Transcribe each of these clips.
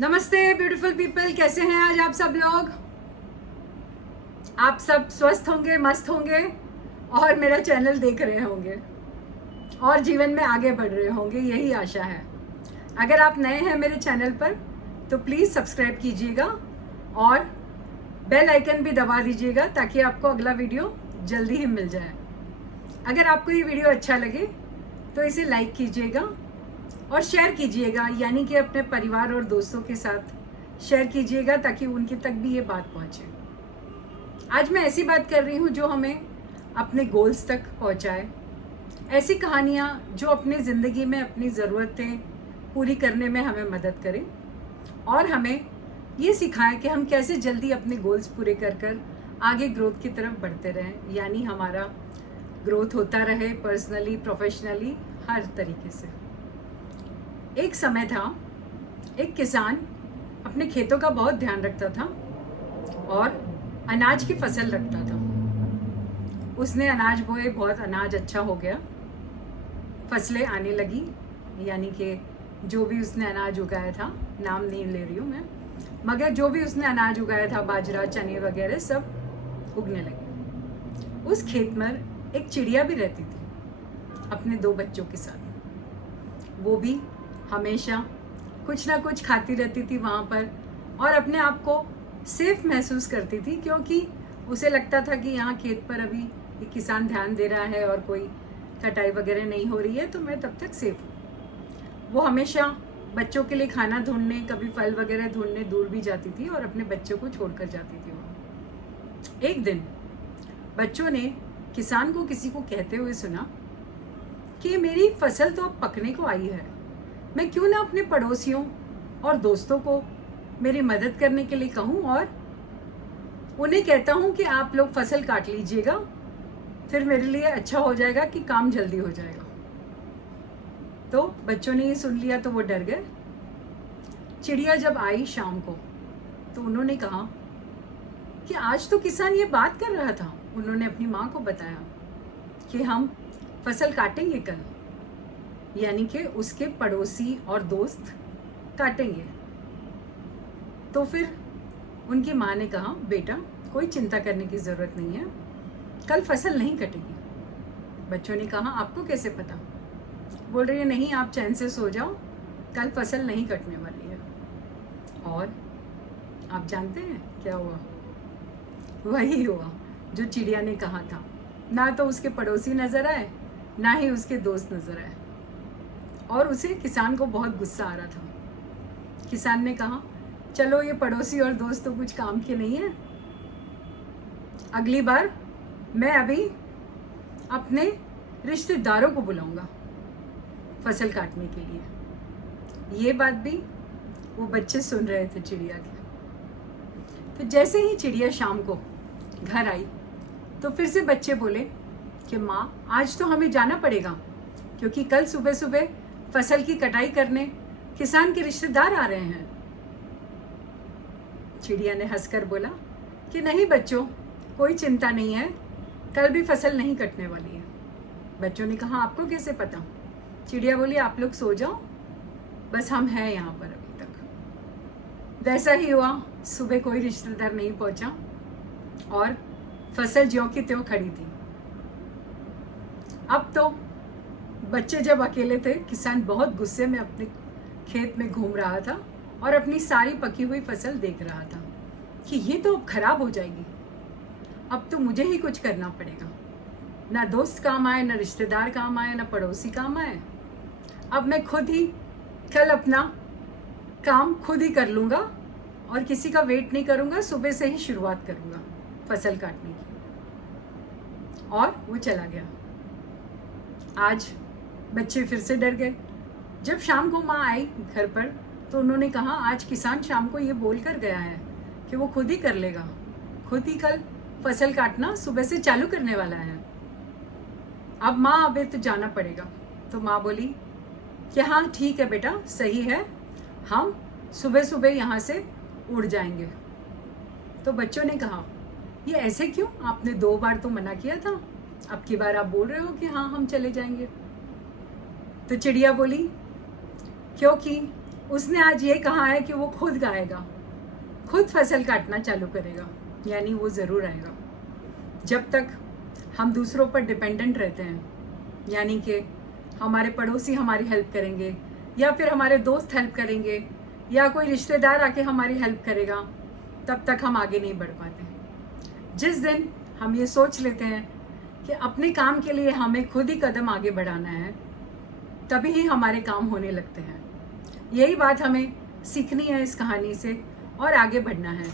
नमस्ते beautiful people, कैसे हैं आज आप सब लोग। आप सब स्वस्थ होंगे, मस्त होंगे और मेरा चैनल देख रहे होंगे और जीवन में आगे बढ़ रहे होंगे, यही आशा है। अगर आप नए हैं मेरे चैनल पर तो प्लीज़ सब्सक्राइब कीजिएगा और बेल आइकन भी दबा दीजिएगा ताकि आपको अगला वीडियो जल्दी ही मिल जाए। अगर आपको ये वीडियो अच्छा लगे तो इसे लाइक कीजिएगा और शेयर कीजिएगा, यानी कि अपने परिवार और दोस्तों के साथ शेयर कीजिएगा ताकि उनके तक भी ये बात पहुंचे। आज मैं ऐसी बात कर रही हूँ जो हमें अपने गोल्स तक पहुंचाए, ऐसी कहानियाँ जो अपनी ज़िंदगी में अपनी ज़रूरतें पूरी करने में हमें मदद करें और हमें ये सिखाएं कि हम कैसे जल्दी अपने गोल्स पूरे कर कर आगे ग्रोथ की तरफ बढ़ते रहें, यानी हमारा ग्रोथ होता रहे पर्सनली, प्रोफेशनली, हर तरीके से। एक समय था, एक किसान अपने खेतों का बहुत ध्यान रखता था और अनाज की फसल रखता था। उसने अनाज बोए, बहुत अनाज अच्छा हो गया, फसलें आने लगी, यानी कि जो भी उसने अनाज उगाया था, नाम नहीं ले रही हूँ मैं, मगर जो भी उसने अनाज उगाया था, बाजरा, चने वगैरह सब उगने लगे। उस खेत में एक चिड़िया भी रहती थी अपने 2 बच्चों के साथ। वो भी हमेशा कुछ ना कुछ खाती रहती थी वहाँ पर और अपने आप को सेफ महसूस करती थी, क्योंकि उसे लगता था कि यहाँ खेत पर अभी ये किसान ध्यान दे रहा है और कोई कटाई वगैरह नहीं हो रही है, तो मैं तब तक सेफ हूँ। वो हमेशा बच्चों के लिए खाना ढूंढने, कभी फल वगैरह ढूंढने दूर भी जाती थी और अपने बच्चों को छोड़कर जाती थी वहाँ। एक दिन बच्चों ने किसान को किसी को कहते हुए सुना कि मेरी फसल तो अब पकने को आई है, मैं क्यों ना अपने पड़ोसियों और दोस्तों को मेरी मदद करने के लिए कहूँ और उन्हें कहता हूँ कि आप लोग फसल काट लीजिएगा, फिर मेरे लिए अच्छा हो जाएगा कि काम जल्दी हो जाएगा। तो बच्चों ने ये सुन लिया तो वो डर गए। चिड़िया जब आई शाम को तो उन्होंने कहा कि आज तो किसान ये बात कर रहा था। उन्होंने अपनी माँ को बताया कि हम फसल काटेंगे कल, यानी कि उसके पड़ोसी और दोस्त काटेंगे। तो फिर उनकी माँ ने कहा, बेटा कोई चिंता करने की ज़रूरत नहीं है, कल फसल नहीं कटेगी। बच्चों ने कहा, आपको कैसे पता? बोल रही है, नहीं आप चैन से सो जाओ, कल फसल नहीं कटने वाली है। और आप जानते हैं क्या हुआ? वही हुआ जो चिड़िया ने कहा था। ना तो उसके पड़ोसी नज़र आए, ना ही उसके दोस्त नज़र आए और उसे किसान को बहुत गुस्सा आ रहा था। किसान ने कहा, चलो ये पड़ोसी और दोस्त तो कुछ काम के नहीं है, अगली बार मैं अभी अपने रिश्तेदारों को बुलाऊंगा फसल काटने के लिए। ये बात भी वो बच्चे सुन रहे थे चिड़िया के। तो जैसे ही चिड़िया शाम को घर आई तो फिर से बच्चे बोले कि माँ आज तो हमें जाना पड़ेगा, क्योंकि कल सुबह सुबह फसल की कटाई करने किसान के रिश्तेदार आ रहे हैं। चिड़िया ने हंसकर बोला कि नहीं बच्चों, कोई चिंता नहीं है, कल भी फसल नहीं कटने वाली है। बच्चों ने कहा, आपको कैसे पता? चिड़िया बोली, आप लोग सो जाओ, बस हम हैं यहाँ पर अभी तक। वैसा ही हुआ, सुबह कोई रिश्तेदार नहीं पहुंचा और फसल ज्यों की त्यों खड़ी थी। अब तो बच्चे जब अकेले थे, किसान बहुत गुस्से में अपने खेत में घूम रहा था और अपनी सारी पकी हुई फसल देख रहा था कि ये तो अब खराब हो जाएगी, अब तो मुझे ही कुछ करना पड़ेगा। ना दोस्त काम आए, ना रिश्तेदार काम आए, ना पड़ोसी काम आए। अब मैं खुद ही कल अपना काम खुद ही कर लूँगा और किसी का वेट नहीं करूँगा, सुबह से ही शुरुआत करूँगा फसल काटने की। और वो चला गया। आज बच्चे फिर से डर गए। जब शाम को माँ आई घर पर तो उन्होंने कहा, आज किसान शाम को ये बोल कर गया है कि वो खुद ही कर लेगा, खुद ही कल फसल काटना सुबह से चालू करने वाला है। अब माँ अबे तो जाना पड़ेगा। तो माँ बोली कि हाँ ठीक है बेटा, सही है, हम सुबह सुबह यहाँ से उड़ जाएंगे। तो बच्चों ने कहा, ये ऐसे क्यों? आपने 2 बार तो मना किया था, अब की बार आप बोल रहे हो कि हाँ हम चले जाएंगे। तो चिड़िया बोली, क्योंकि उसने आज ये कहा है कि वो खुद गाएगा, खुद फसल काटना चालू करेगा, यानी वो ज़रूर आएगा। जब तक हम दूसरों पर डिपेंडेंट रहते हैं, यानी कि हमारे पड़ोसी हमारी हेल्प करेंगे या फिर हमारे दोस्त हेल्प करेंगे या कोई रिश्तेदार आके हमारी हेल्प करेगा, तब तक हम आगे नहीं बढ़ पाते। जिस दिन हम ये सोच लेते हैं कि अपने काम के लिए हमें खुद ही कदम आगे बढ़ाना है, तभी ही हमारे काम होने लगते हैं। यही बात हमें सीखनी है इस कहानी से और आगे बढ़ना है,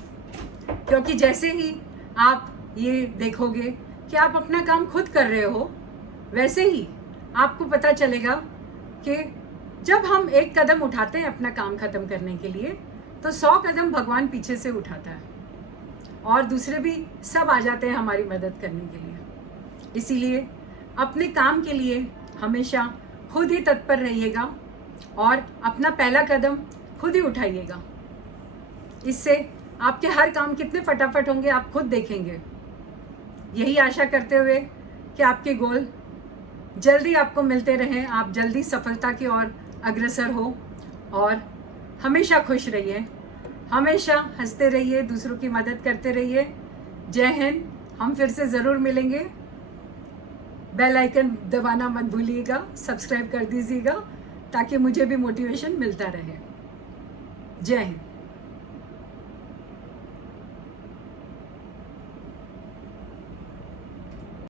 क्योंकि जैसे ही आप ये देखोगे कि आप अपना काम खुद कर रहे हो, वैसे ही आपको पता चलेगा कि जब हम एक कदम उठाते हैं अपना काम खत्म करने के लिए, तो 100 कदम भगवान पीछे से उठाता है और दूसरे भी सब आ जाते हैं हमारी मदद करने के लिए। इसीलिए अपने काम के लिए हमेशा खुद ही तत्पर रहिएगा और अपना पहला कदम खुद ही उठाइएगा। इससे आपके हर काम कितने फटाफट होंगे आप खुद देखेंगे। यही आशा करते हुए कि आपके गोल जल्दी आपको मिलते रहें, आप जल्दी सफलता की ओर अग्रसर हो और हमेशा खुश रहिए, हमेशा हंसते रहिए, दूसरों की मदद करते रहिए। जय हिंद। हम फिर से ज़रूर मिलेंगे। बेल आइकन दबाना मत भूलिएगा, सब्सक्राइब कर दीजिएगा ताकि मुझे भी मोटिवेशन मिलता रहे। जय हिंद।